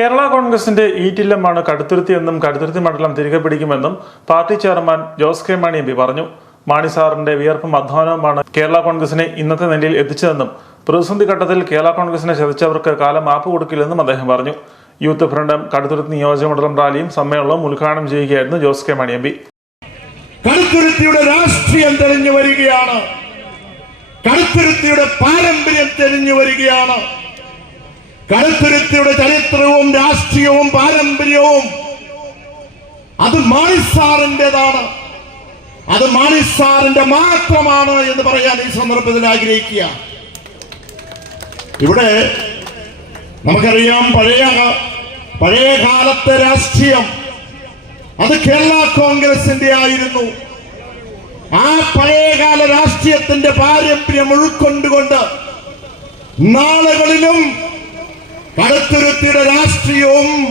കേരള കോൺഗ്രസിന്റെ ഈറ്റില്ലമാണ് കടുത്തുരുത്തി എന്നും കടുത്തുരുത്തി മണ്ഡലം തിരികെ പിടിക്കുമെന്നും party chairman Jose K Mani M P പറഞ്ഞു. മാണി സാറിന്റെ വിയർപ്പും അധ്വാനവുമാണ് കേരള കോൺഗ്രസിനെ ഇന്നത്തെ നിലയിൽ എത്തിച്ചതെന്നും പ്രതിസന്ധി ഘട്ടത്തിൽ കേരള കോൺഗ്രസിനെ ചതിച്ചവർക്ക് കാലം മാപ്പ് കൊടുക്കില്ലെന്നും അദ്ദേഹം പറഞ്ഞു. യൂത്ത് ഫ്രണ്ടും കടുത്തുരുത്തി നിയോജകമണ്ഡലം റാലിയും സമ്മേളനവും ഉദ്ഘാടനം ചെയ്യുകയായിരുന്നു Jose K Mani M P രാഷ്ട്രീയം തെളിഞ്ഞു വരികയാണ്. കടുത്തുരുത്തിയുടെ പാരമ്പര്യം തെളിഞ്ഞു വരികയാണ്. കടുത്തുരുത്തിയുടെ ചരിത്രവും രാഷ്ട്രീയവും പാരമ്പര്യവും അത് മാണിസാറിന്റെതാണ്. അത് മാണിസാറിന്റെ മാത്രമാണ് എന്ന് പറയാൻ ഈ സന്ദർഭത്തിൽ ആഗ്രഹിക്കുക. ഇവിടെ നമുക്കറിയാം പഴയ പഴയ കാലത്തെ രാഷ്ട്രീയം അത് കേരള കോൺഗ്രസിന്റെ ആയിരുന്നു. ആ പഴയകാല രാഷ്ട്രീയത്തിന്റെ പാരമ്പര്യം ഉൾക്കൊണ്ടുകൊണ്ട് നാളുകളിലും കടുത്തുരുത്തിയുടെ രാഷ്ട്രീയവും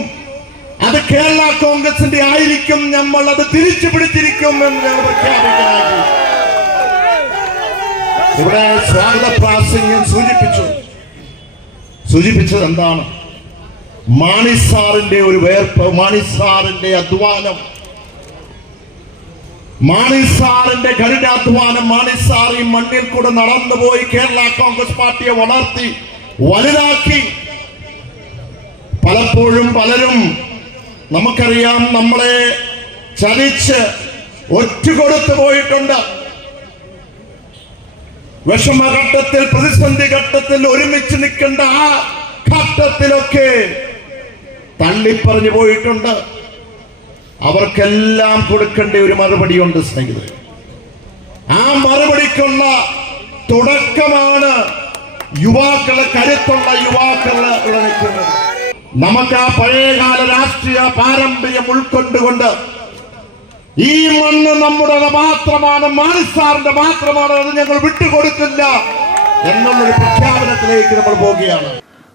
അത് കേരള കോൺഗ്രസിന്റെ ആയിരിക്കും നമ്മൾ അത് തിരിച്ചു പിടിച്ചിരിക്കും എന്ന് ഞങ്ങൾ പ്രഖ്യാപിക്കാനായി ഇവിടെ സ്വാഗത പ്രാസംഗ്യം സൂചിപ്പിച്ചു. സൂചിപ്പിച്ചത് എന്താണ്? മാണിസാറിന്റെ ഒരു വേർപ്പ് മാണിസാറിന്റെ അധ്വാനം. മാണിസാറിന്റെ കഠിനാധ്വാനം മാണിസാർ ഈ മണ്ണിൽ കൂടെ നടന്നുപോയി കേരള കോൺഗ്രസ് പാർട്ടിയെ വളർത്തി വലുതാക്കി. പലപ്പോഴും പലരും നമുക്കറിയാം നമ്മളെ ചതിച്ച് ഒറ്റുകൊടുത്തു പോയിട്ടുണ്ട്. വിഷമഘട്ടത്തിൽ പ്രതിസന്ധി ഘട്ടത്തിൽ ഒരുമിച്ച് നിൽക്കേണ്ട ആ ഘട്ടത്തിലൊക്കെ തള്ളിപ്പറഞ്ഞു പോയിട്ടുണ്ട്. അവർക്കെല്ലാം കൊടുക്കേണ്ട ഒരു മറുപടിയുണ്ട് സ്നേഹിതരെ. ആ മറുപടിക്കുള്ള തുടക്കമാണ് യുവാക്കളെ കരുത്തുള്ള യുവാക്കളെ നിൽക്കുന്നത് നമുക്ക് ആ പഴയകാല രാഷ്ട്രീയ പാരമ്പര്യം ഉൾക്കൊണ്ടുകൊണ്ട് ഈ മണ്ണ് നമ്മുടെ മാത്രമാണ് മാനസാറിന്റെ മാത്രമാണ് അത് ഞങ്ങൾ വിട്ടുകൊടുക്കില്ല എന്നുള്ളൊരു പ്രഖ്യാപനത്തിലേക്ക് നമ്മൾ പോവുകയാണ്.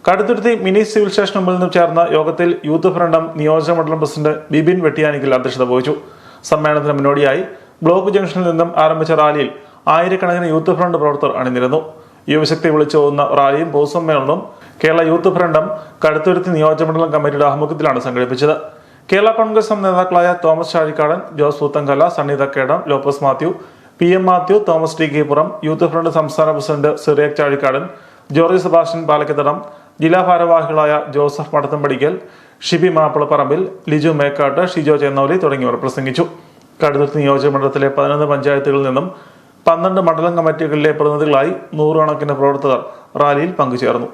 കടുത്തുരുത്തി മിനി സിവിൽ സ്റ്റേഷൻ മുമ്പിൽ നിന്നും ചേർന്ന യോഗത്തിൽ യൂത്ത് ഫ്രണ്ടം നിയോജക മണ്ഡലം പ്രസിഡന്റ് ബിബിൻ വെട്ടിയാനിക്കൽ അധ്യക്ഷത വഹിച്ചു. സമ്മേളനത്തിന് മുന്നോടിയായി ബ്ലോക്ക് ജംഗ്ഷനിൽ നിന്നും ആരംഭിച്ച റാലിയിൽ ആയിരക്കണക്കിന് യൂത്ത് ഫ്രണ്ട് പ്രവർത്തകർ അണിനിരുന്നു. യുവശക്തി വിളിച്ചു പോകുന്ന റാലിയും പൊതുസമ്മേളനവും കേരള യൂത്ത് ഫ്രണ്ടും കടുത്തുരുത്തി നിയോജകമണ്ഡലം കമ്മിറ്റിയുടെ ആഭിമുഖ്യത്തിലാണ് സംഘടിപ്പിച്ചത്. കേരള കോൺഗ്രസ് എം നേതാക്കളായ Thomas Chazhikadan Jose Puthenkala Sunny Thakkedam Lopez Mathew P M Mathew Thomas T Keepuram youth front സംസ്ഥാന പ്രസിഡന്റ് സിറിയക് ചാഴിക്കാടൻ ജോർജ് സെബാസ്റ്റ്യൻ പാലക്കത്തടം ജില്ലാ ഭാരവാഹികളായ ജോസഫ് മടത്തമ്പടിക്കൽ ഷിബി മാപ്പിളപ്പറമ്പിൽ ലിജു മേക്കാട്ട് ഷിജോ ചെന്നോലി തുടങ്ങിയവർ പ്രസംഗിച്ചു. കടുത്തുരുത്തി നിയോജകമണ്ഡലത്തിലെ പതിനൊന്ന് പഞ്ചായത്തുകളിൽ നിന്നും പന്ത്രണ്ട് മണ്ഡലം കമ്മിറ്റികളിലെ പ്രതിനിധികളായി നൂറുകണക്കിന് പ്രവർത്തകർ റാലിയിൽ പങ്കുചേർന്നു.